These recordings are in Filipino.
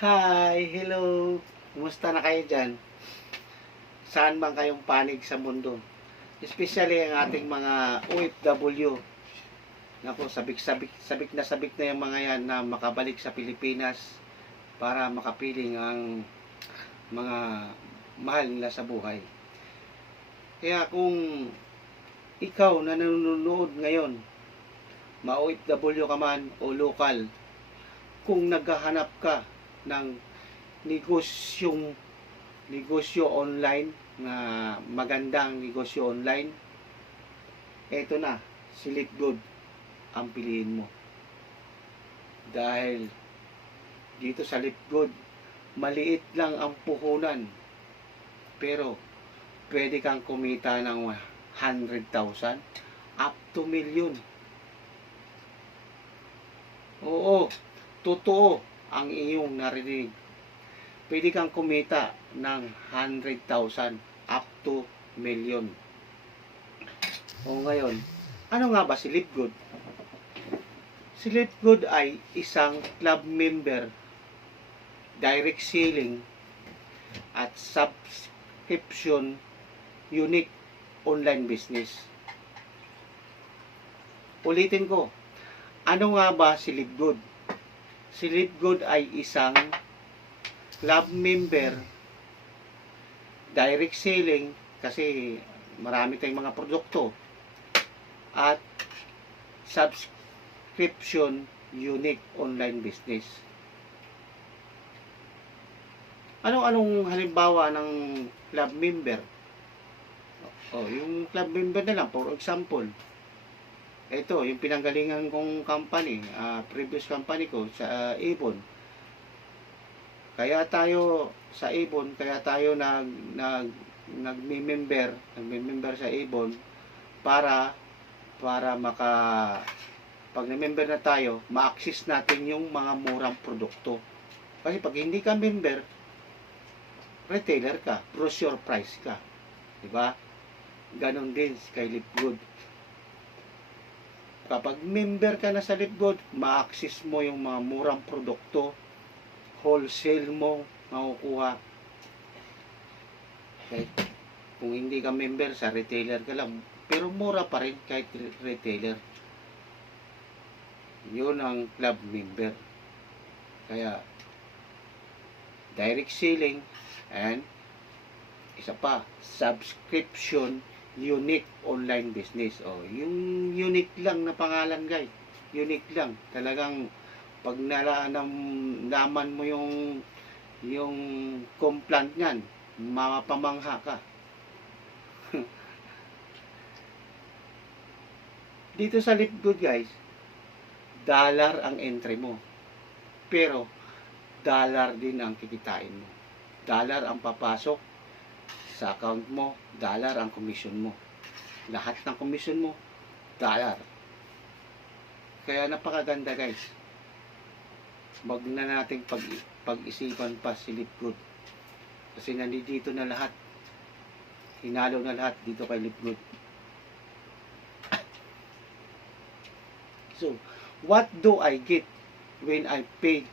Hi! Hello! Kumusta na kayo dyan? Saan man kayong panig sa mundo? Especially ang ating mga OFW. Naku, sabik na yung mga yan na makabalik sa Pilipinas para makapiling ang mga mahal nila sa buhay. Kaya kung ikaw na nanonood ngayon, ma-OFW ka man o local, kung naghahanap ka ng negosyo online, na magandang negosyo online, eto na, si Litgood ang piliin mo. Dahil dito sa Litgood, maliit lang ang puhunan, pero pwede kang kumita ng 100,000 up to million. Oo, totoo ang iyong narinig. Pwede kang kumita ng 100,000 up to million. O ngayon, ano nga ba si Litgood? Si Litgood ay isang club member, direct selling at subscription unique online business. Ulitin ko, ano nga ba si Litgood? Si Litgood ay isang club member, direct selling, kasi marami tayong mga produkto, at subscription unique online business. Anong halimbawa ng club member? Yung club member na lang, for example, ito, yung pinanggalingan kong company, previous company ko sa Avon. Kaya tayo sa Avon, nagme-member sa Avon para pag na-member na tayo, ma-access natin yung mga murang produkto. Kasi pag hindi ka member, retailer ka, brochure price ka. Diba? Ganon din kay Litgood. Kapag member ka na sa Litgood, ma-access mo yung mga murang produkto, wholesale mo makukuha. Kahit kung hindi ka member, sa retailer ka lang, pero mura pa rin kahit retailer. Yun ang club member. Kaya direct selling and isa pa, subscription unique online business. Yung unique lang na pangalan, guys. Unique lang. Talagang pag nalaman mo yung complant niyan, mapamangha ka. Dito sa Litgood, guys, dollar ang entry mo. Pero dollar din ang kikitain mo. Dollar ang papasok sa account mo, dollar ang commission mo. Lahat ng commission mo, dollar. Kaya napakaganda, guys. Wag na nating pag-isipan pa si Litgood. Kasi nandito na lahat. Hinalo na lahat dito kay Litgood. So, what do I get when I pay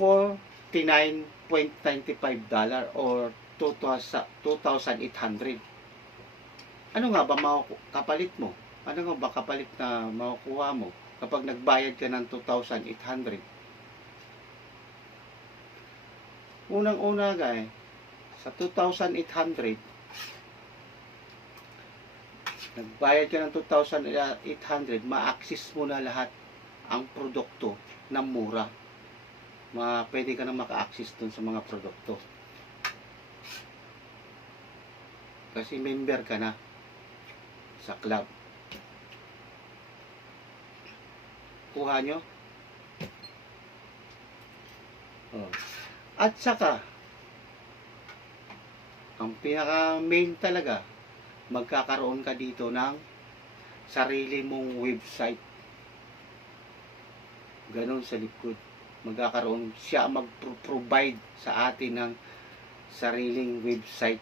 $49.95 or 2,800? Ano nga ba kapalit mo? Ano nga ba kapalit na makukuha mo kapag nagbayad ka ng 2,800? Unang-una, guys, sa 2,800, nagbayad ka ng 2,800, ma-access mo na lahat ang produkto ng mura. Pwede ka na maka-access dun sa mga produkto. Kasi member ka na sa club. Kuha nyo? At saka, ang pinaka-main talaga, magkakaroon ka dito ng sarili mong website. Ganon sa Litgood. Magkakaroon siya, mag-provide sa atin ng sariling website.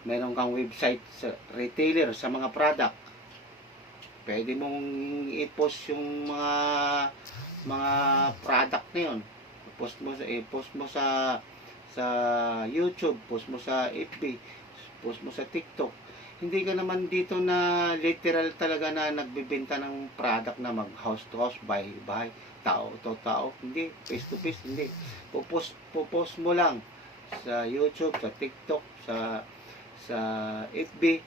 Meron kang website sa retailer, sa mga product, pwede mong i-post yung mga product na yun. Post mo sa YouTube, post mo sa FB, post mo sa TikTok. Hindi ka naman dito na literal talaga na nagbebenta ng product na mag house to house, bahay bahay, tao to tao. Hindi, face to face, hindi. Popost mo lang sa YouTube, sa TikTok, sa FB,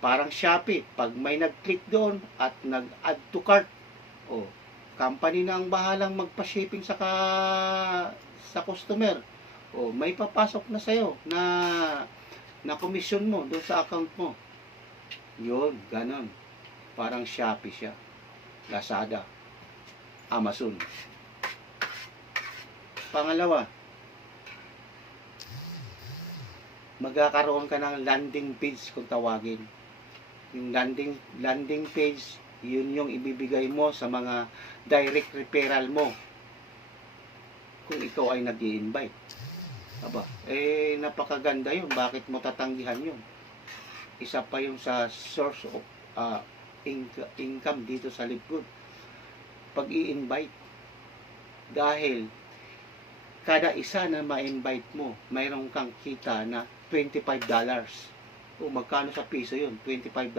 parang Shopee. Pag may nag-click doon at nag-add to cart, oh, company na ang bahalang magpa-shipping sa customer. Oh, may papasok na sa'yo na commission mo doon sa account mo. Yun, ganon. Parang Shopee siya. Lazada, Amazon. Pangalawa, magkakaroon ka ng landing page kung tawagin. Yung landing page, yun yung ibibigay mo sa mga direct referral mo kung ikaw ay nag-i-invite. Aba, napakaganda yun. Bakit mo tatanggihan yun? Isa pa yung sa source of income dito sa Libgood. Pag i-invite, dahil kada isa na ma-invite mo, mayroon kang kita na $25. O magkano sa piso yun? $25.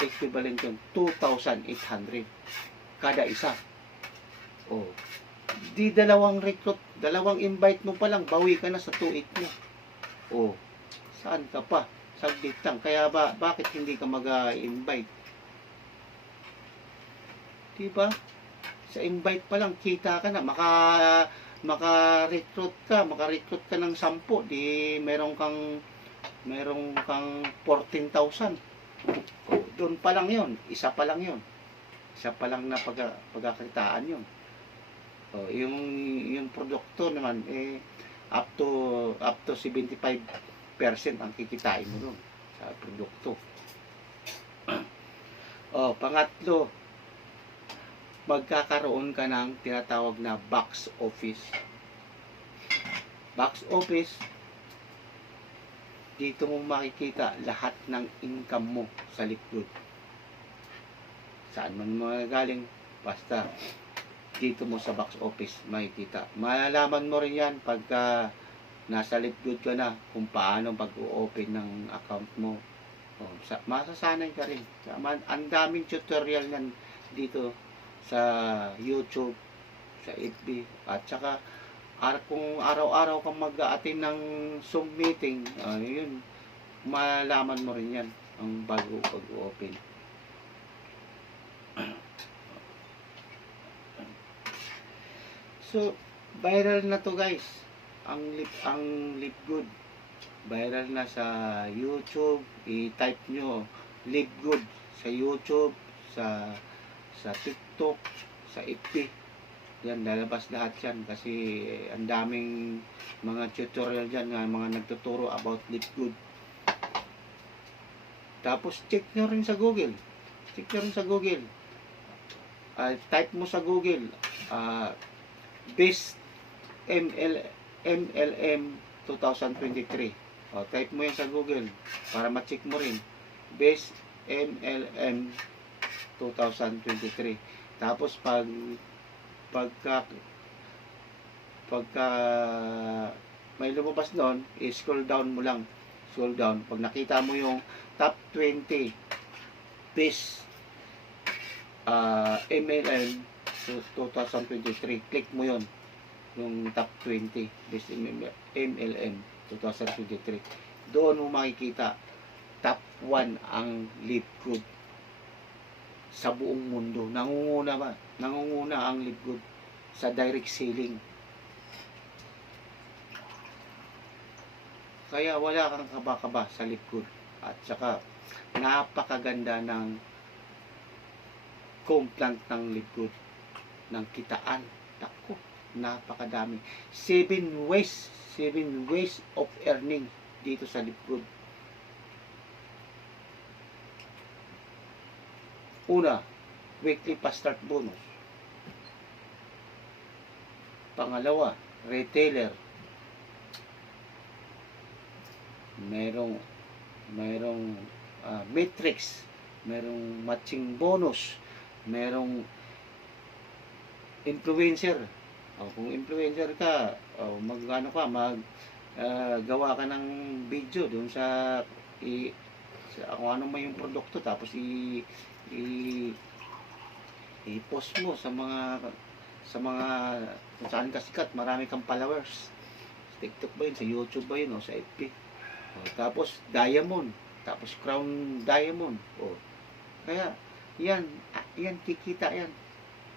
Equivalent yun, 2,800 kada isa. O, di dalawang invite mo pa lang, bawi ka na sa 2,800 mo. O, saan ka pa? Saglit lang. Kaya bakit hindi ka mag-invite? Diba? Sa invite pa lang, kita ka na. Maka-recruit ka ng 10. Di meron kang 14,000. Doon pa lang yun. Isa pa lang yun. Isa pa lang na pagkakitaan yun. Yung produkto naman, up to 75% ang kikitain mo doon sa produkto. Pangatlo, magkakaroon ka ng tinatawag na box office. Box office, dito mo makikita lahat ng income mo sa Libgood. Saan man magaling, basta dito mo sa box office makikita. Malalaman mo rin yan pagka nasa Libgood ka na kung paano pag-open ng account mo. Masasanay ka rin. Ang daming tutorial yan dito sa YouTube, sa FB, at saka kung araw-araw kang mag-a-attend ng Zoom meeting, yun, malaman mo rin yan ang bago pag-open. So, viral na to guys. Ang Libgood. Viral na sa YouTube. I-type nyo Libgood sa YouTube, sa TikTok, sa FB. Yan, lalabas lahat yan kasi ang daming mga tutorial dyan, mga nagtuturo about Libgood. Tapos check nyo rin sa Google. Type mo sa Google Best MLM 2023. Type mo yan sa Google para ma-check mo rin. Best MLM 2023. Tapos pagka may lumabas doon, scroll down mo lang. Scroll down. Pag nakita mo yung top 20 best MLM 2023, click mo yon, yung top 20 best MLM 2023. Doon mo makikita top 1 ang Libgood sa buong mundo. Nangunguna ang Libgood sa direct selling. Kaya wala kang kaba-kaba sa Libgood. At saka napakaganda ng content ng Libgood, ng kitaan. Tako, napakadami. 7 ways of earning dito sa Libgood. Una, weekly pa-start bonus. Pangalawa, retailer. Mayroong matrix merong matching bonus, merong influencer. Kung influencer ka, mag-ano ka, gawa ka ng video doon sa kung ano man yung produkto, tapos i- i-post mo sa mga kung saan ka sikat, marami kang followers. Sa TikTok ba yun, sa YouTube ba yun, o sa FB. Tapos diamond, tapos crown diamond. Kaya yan kikita yan.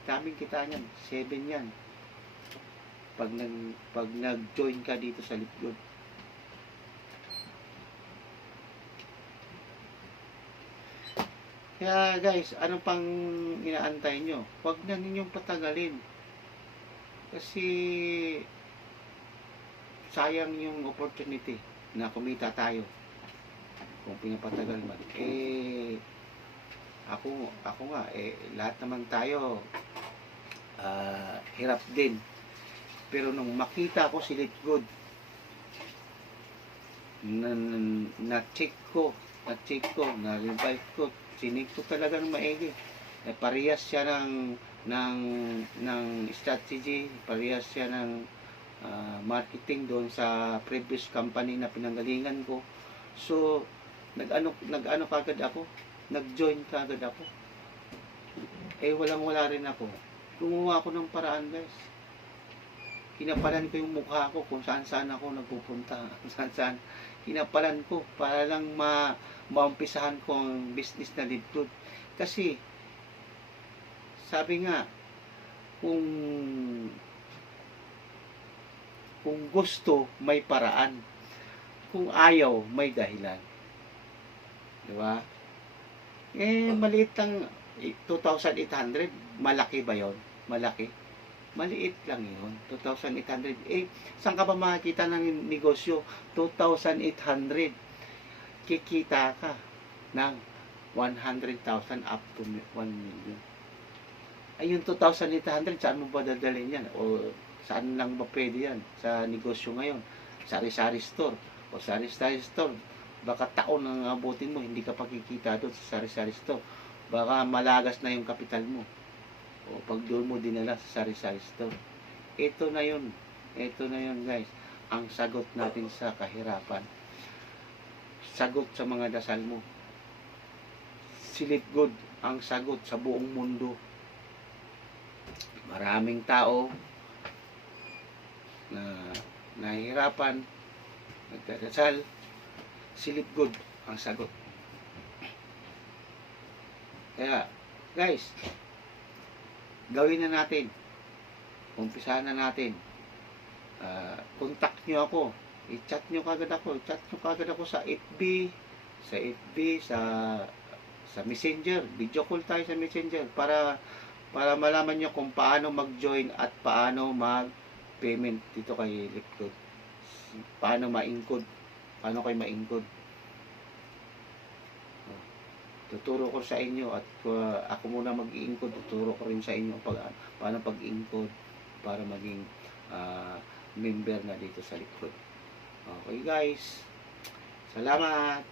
Daming kita yan, 7 yan. Pag nag-join ka dito sa Litgod. Kaya guys, ano pang inaantay nyo? Huwag na ninyong patagalin. Kasi sayang yung opportunity na kumita tayo kung pinapatagal man. Ako nga, lahat naman tayo hirap din. Pero nung makita ko si Litgod, na-check ko, na-revive ko, sinig ko talaga ng maigi. Parehas siya ng strategy, parehas siya ng marketing doon sa previous company na pinanggalingan ko. So, nag-ano kagad ako, nag-join kagad ako. Walang-wala rin ako. Gumawa ako ng paraan, guys. Kinapalan ko yung mukha ko kung saan-saan ako nagpupunta. Saan-saan. Kinapalan ko para lang maumpisahan ko ang business na Litgod. Kasi, sabi nga, kung gusto, may paraan. Kung ayaw, may dahilan. Diba? Maliit lang, 2,800. Malaki ba yon? Malaki? Maliit lang yun. 2,800. Saan ka ba makikita ng negosyo? 2,800. Kikita ka ng 100,000 up to 1 million. Yung 2,800, saan mo ba dadalhin yan? O saan lang ba pwede yan? Sa negosyo ngayon? Sari-sari store. O sari-sari store. Baka taon ang abutin mo, hindi ka pakikita doon sa sari-sari store. Baka malagas na yung kapital mo. O pag doon mo dinala sa sari-sari store. Ito na yun guys. Ang sagot natin sa kahirapan. Sagot sa mga dasal mo. Si Litgod ang sagot sa buong mundo. Maraming tao na nahihirapan, nagdadasal. Si Litgod ang sagot. Kaya guys, gawin na natin. Umpisahan na natin. Contact nyo ako. I-chat nyo kagad ako sa FB, sa Messenger. Video call tayo sa Messenger para malaman nyo kung paano mag-join at paano mag-payment dito kay Litgod. Paano kayo ma-incode. Tuturo ko sa inyo at ako muna mag-i-encode, tuturo ko rin sa inyo paano pag-encode para maging member na dito sa Litgod. Okay guys, salamat.